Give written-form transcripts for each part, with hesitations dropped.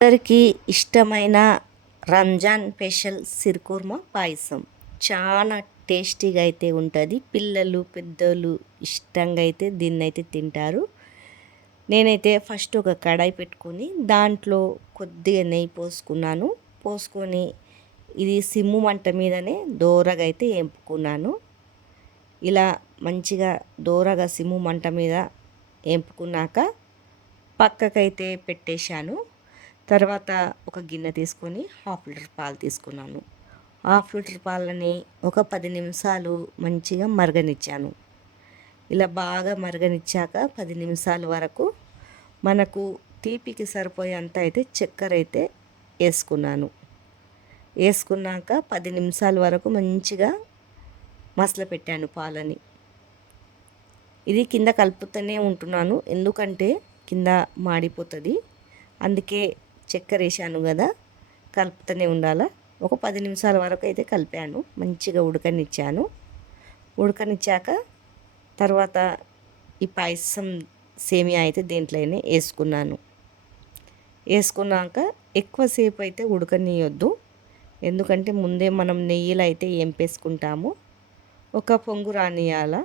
అందరికీ ఇష్టమైన రంజాన్ స్పెషల్ సిరుకుర్మా పాయసం చాలా టేస్టీగా అయితే ఉంటుంది. పిల్లలు పెద్దోళ్ళు ఇష్టంగా అయితే దీన్ని అయితే తింటారు. నేనైతే ఫస్ట్ ఒక కడాయి పెట్టుకొని దాంట్లో కొద్దిగా నెయ్యి పోసుకొని ఇది సిమ్ము మంట మీదనే దోరగా అయితే వేపుకున్నాను. ఇలా మంచిగా దోరగా సిమ్ము మంట మీద వేపుకున్నాక పక్కకైతే పెట్టేశాను. తర్వాత ఒక గిన్నె తీసుకొని హాఫ్ లీటర్ పాలు తీసుకున్నాను. హాఫ్ లీటర్ పాలని ఒక 10 నిమిషాలు మంచిగా మరగనిచ్చాను. ఇలా బాగా మరగనిచ్చాక 10 నిమిషాల వరకు మనకు తీపికి సరిపోయేంత అయితే చక్కెర అయితే వేసుకున్నాను. వేసుకున్నాక 10 నిమిషాల వరకు మంచిగా మసలపెట్టాను పాలని. ఇది కింద కలుపుతూనే ఉంటున్నాను, ఎందుకంటే కింద మాడిపోతుంది. అందుకే చక్కెర వేసాను కదా, కలుపుతూనే ఉండాలా. ఒక 10 నిమిషాల వరకు అయితే కలిపాను, మంచిగా ఉడకనిచ్చాక తర్వాత ఈ పాయసం సేమియా అయితే దేంట్లోనే వేసుకున్నాక ఎక్కువసేపు అయితే ఉడకనియొద్దు, ఎందుకంటే ముందే మనం నెయ్యిలో అయితే వేపేసుకుంటాము. ఒక పొంగు రానియాల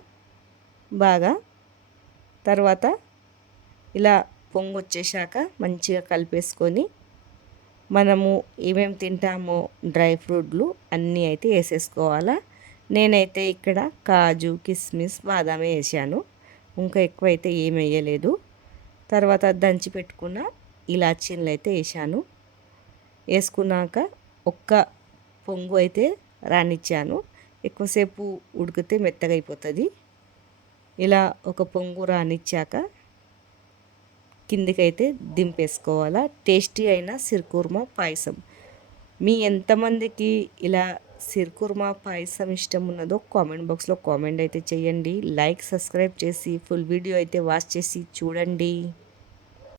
బాగా. తర్వాత ఇలా పొంగు వచ్చేసాక మంచిగా కలిపేసుకొని మనము ఏమేమి తింటామో డ్రై ఫ్రూట్లు అన్నీ అయితే వేసేసుకోవాలా. నేనైతే ఇక్కడ కాజు కిస్మిస్ బాదామే వేసాను, ఇంకా ఎక్కువ అయితే ఏమి వేయలేదు. తర్వాత దంచి పెట్టుకున్న ఇలాచీలు అయితే వేసుకున్నాక ఒక్క పొంగు అయితే రానిచ్చాను. ఎక్కువసేపు ఉడికితే మెత్తగా అయిపోతుంది. ఇలా ఒక పొంగు రానిచ్చాక కిందికైతే దింపేసుకోవాలా. టేస్టీ అయిన సిరుకుర్మా పాయసం. మీ ఎంతమందికి ఇలా సిరుకుర్మా పాయసం ఇష్టం ఉన్నదో కామెంట్ బాక్స్లో కామెంట్ అయితే చేయండి. లైక్ సబ్స్క్రైబ్ చేసి ఫుల్ వీడియో అయితే వాచ్ చేసి చూడండి.